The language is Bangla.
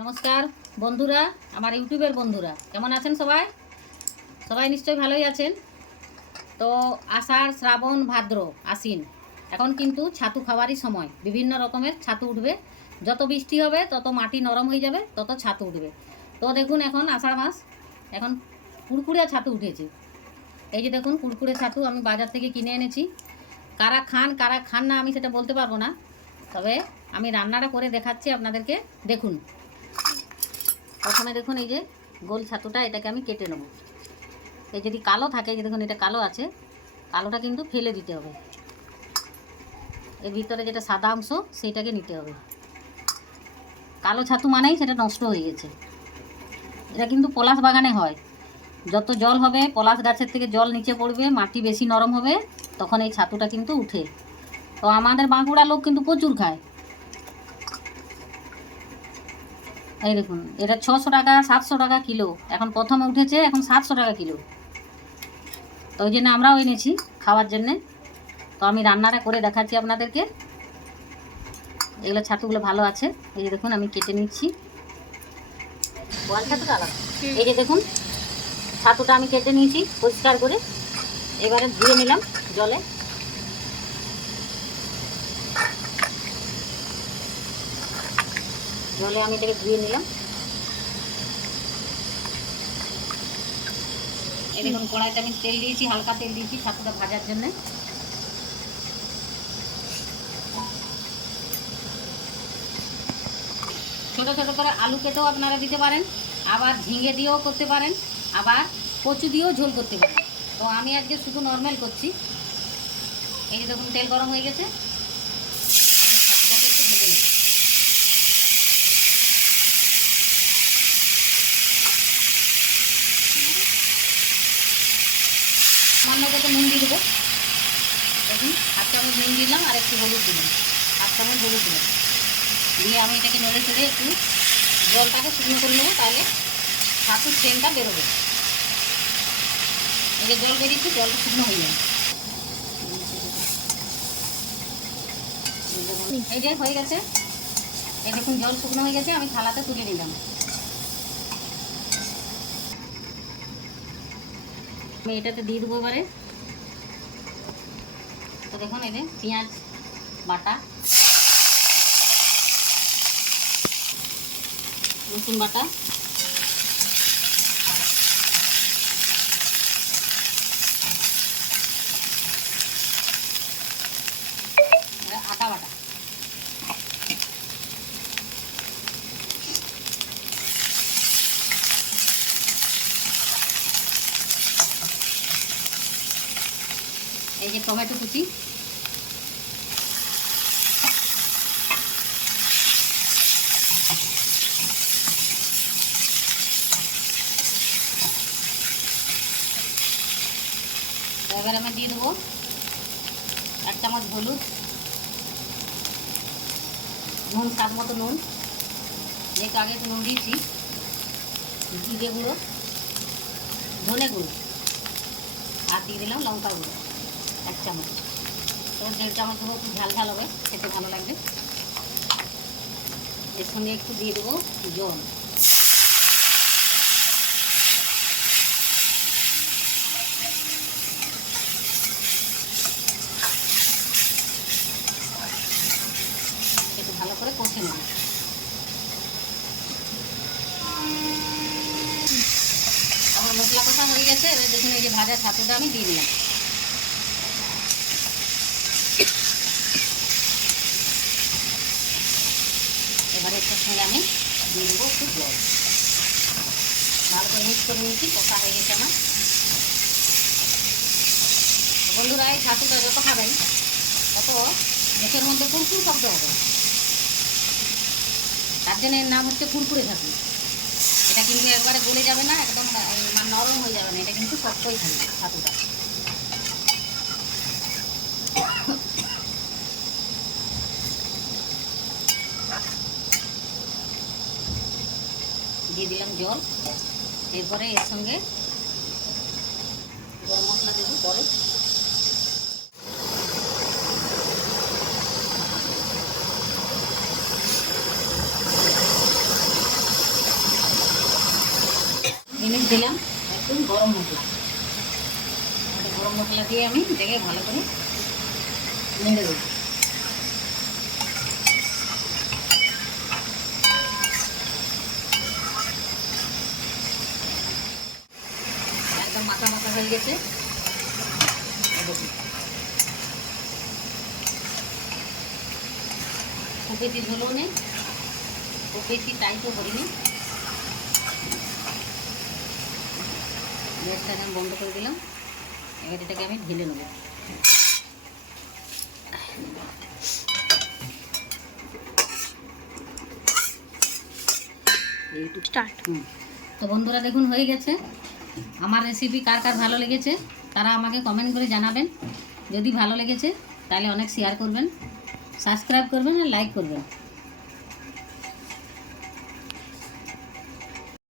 নমস্কার, বন্ধুরা, আমার ইউটিউবের বন্ধুরা, কেমন আছেন সবাই? সবাই নিশ্চয়ই ভালোই আছেন। তো আষাঢ়, শ্রাবণ, ভাদ্র, আশ্বিন, এখন কিন্তু ছাতু খাওয়ারই সময়। বিভিন্ন রকমের ছাতু উঠবে। যত বৃষ্টি হবে, তত মাটি নরম হয়ে যাবে, তত ছাতু উঠবে। তো দেখুন, এখন আষাঢ় মাস, এখন কুড়কুড়ে ছাতু উঠেছে। এই যে দেখুন কুড়কুড়ে ছাতু আমি বাজার থেকে কিনে এনেছি। কারা খান কারা খান না, আমি সেটা বলতে পারব না। তবে আমি রান্নাটা করে দেখাচ্ছি আপনাদেরকে। দেখুন। প্রথমে দেখুন এই যে গোল ছাতুটা, এটাকে আমি কেটে নেব। এই যদি কালো থাকে যে দেখুন, এটা কালো আছে। কালোটা কিন্তু ফেলে দিতে হবে। এর ভিতরে যেটা সাদা অংশ, সেইটাকে নিতে হবে। কালো ছাতু মানেই সেটা নষ্ট হয়ে গেছে। এটা কিন্তু পলাশ বাগানে হয়। যত জল হবে, পলাশ গাছের থেকে জল নিচে পড়বে, মাটি বেশি নরম হবে, তখন এই ছাতুটা কিন্তু উঠে। তো আমাদের বাঁকুড়া লোক কিন্তু প্রচুর খায়। এই দেখুন, এটা ছশো টাকা, সাতশো টাকা কিলো। এখন প্রথমে উঠেছে, এখন সাতশো টাকা কিলো। তো ওই জন্য আমরাও এনেছি খাওয়ার জন্যে। তো আমি রান্নাটা করে দেখাচ্ছি আপনাদেরকে। এগুলো ছাতুগুলো ভালো আছে। এই যে দেখুন, আমি কেটে নিচ্ছি। এই যে দেখুন ছাতুটা আমি কেটে নিয়েছি পরিষ্কার করে। এবারে ধুয়ে নিলাম জলে। জলে আমি এটাকে ধুয়ে নিলাম। দেখুন, কড়াইতে আমি তেল দিয়েছি, হালকা তেল দিয়েছি ছাতুটা ভাজার জন্য। ছোট ছোট করে আলু কেটেও আপনারা দিতে পারেন, আবার ঝিঙে দিয়েও করতে পারেন। আবার কচু দিয়েও ঝোল করতে পারেন। তো আমি আজকে শুধু নর্মাল করছি। এই যে দেখুন, তেল গরম হয়ে গেছে। সামান্য কত নুন দিয়ে দেবো। দেখুন হাফ চামচ নুন দিলাম আর একটু হলুদ দিলাম। হাফ চামচ হলুদ দিলাম। দিয়ে আমি এটাকে নড়ে চড়ে একটু জলটাকে শুকনো করে নেব, তাহলে ছাতুর ট্রেনটা বেরোবে। যে জল বেরিয়েছে জলটা শুকনো হয়ে যায় এই যে হয়ে গেছে। এই দেখুন, জল শুকনো হয়ে গেছে, আমি থালাতে তুলে নিলাম। আমি এটাতে দিয়ে দেবো এবারে। তো দেখুন, এই যে পেঁয়াজ, বাটা, রসুন বাটা। আদা বাটা। এই যে টমেটো কুচি। এবার আমি দিয়ে দেবো এক চামচ হলুদ। নুন, স্বাদ মতো নুন। যেহেতু আগে একটু নুন দিয়েছি, জিরে গুঁড়ো, ধনে গুঁড়ো, আর দিয়ে দিলাম লঙ্কা গুঁড়ো, এক চামচ। তোর দেড় চামচ দেবো একটু ঝাল ঝাল হবে, খেতে ভালো লাগবে। এর সঙ্গে একটু দিয়ে দেবো জল একটু ভালো করে কষে নেব আমার মশলা কষা হয়ে গেছে এবার দেখুন এই যে ভাজা ছাতুটা আমি দিয়ে দিলাম। এবারে এটার সঙ্গে আমি দিয়ে দেবো একটু জল। ভালো করে মিক্স করে নিয়েছি, কষা হয়ে গেছে আমার। বন্ধুরা, এই ছাতুটা যত খাবেন, তত মুখের মধ্যে কুরকুর শব্দ হবে। তার জন্য এর নাম হচ্ছে কুরকুরে ছাতু। এটা কিন্তু একবারে গলে যাবে না, একদম মানে নরম হয়ে যাবে না। এটা কিন্তু শক্তই থাকবে, ছাতুটা। দিয়ে দিলাম জল। এরপরে এর সঙ্গে গরম মশলা দেবো, পরে দিলাম। একটু গরম মশলা। গরম মশলা দিয়ে আমি দেখে ভালো করে নেড়ে দেবো। একদম মাখা মাখা হয়ে গেছে। খুব বেশি ঝোলও নেই খুব বেশি টাইটও করিনি গ্যাসটা আমি বন্ধ করে দিলাম। এবার এটাকে আমি ঢেলে নেব। স্টার্ট হুম। তো বন্ধুরা দেখুন হয়ে গেছে। আমার রেসিপি কার কার ভালো লেগেছে তারা আমাকে কমেন্ট করে জানাবেন। যদি ভালো লেগেছে তাহলে অনেক শেয়ার করবেন। সাবস্ক্রাইব করবেন আর লাইক করবেন।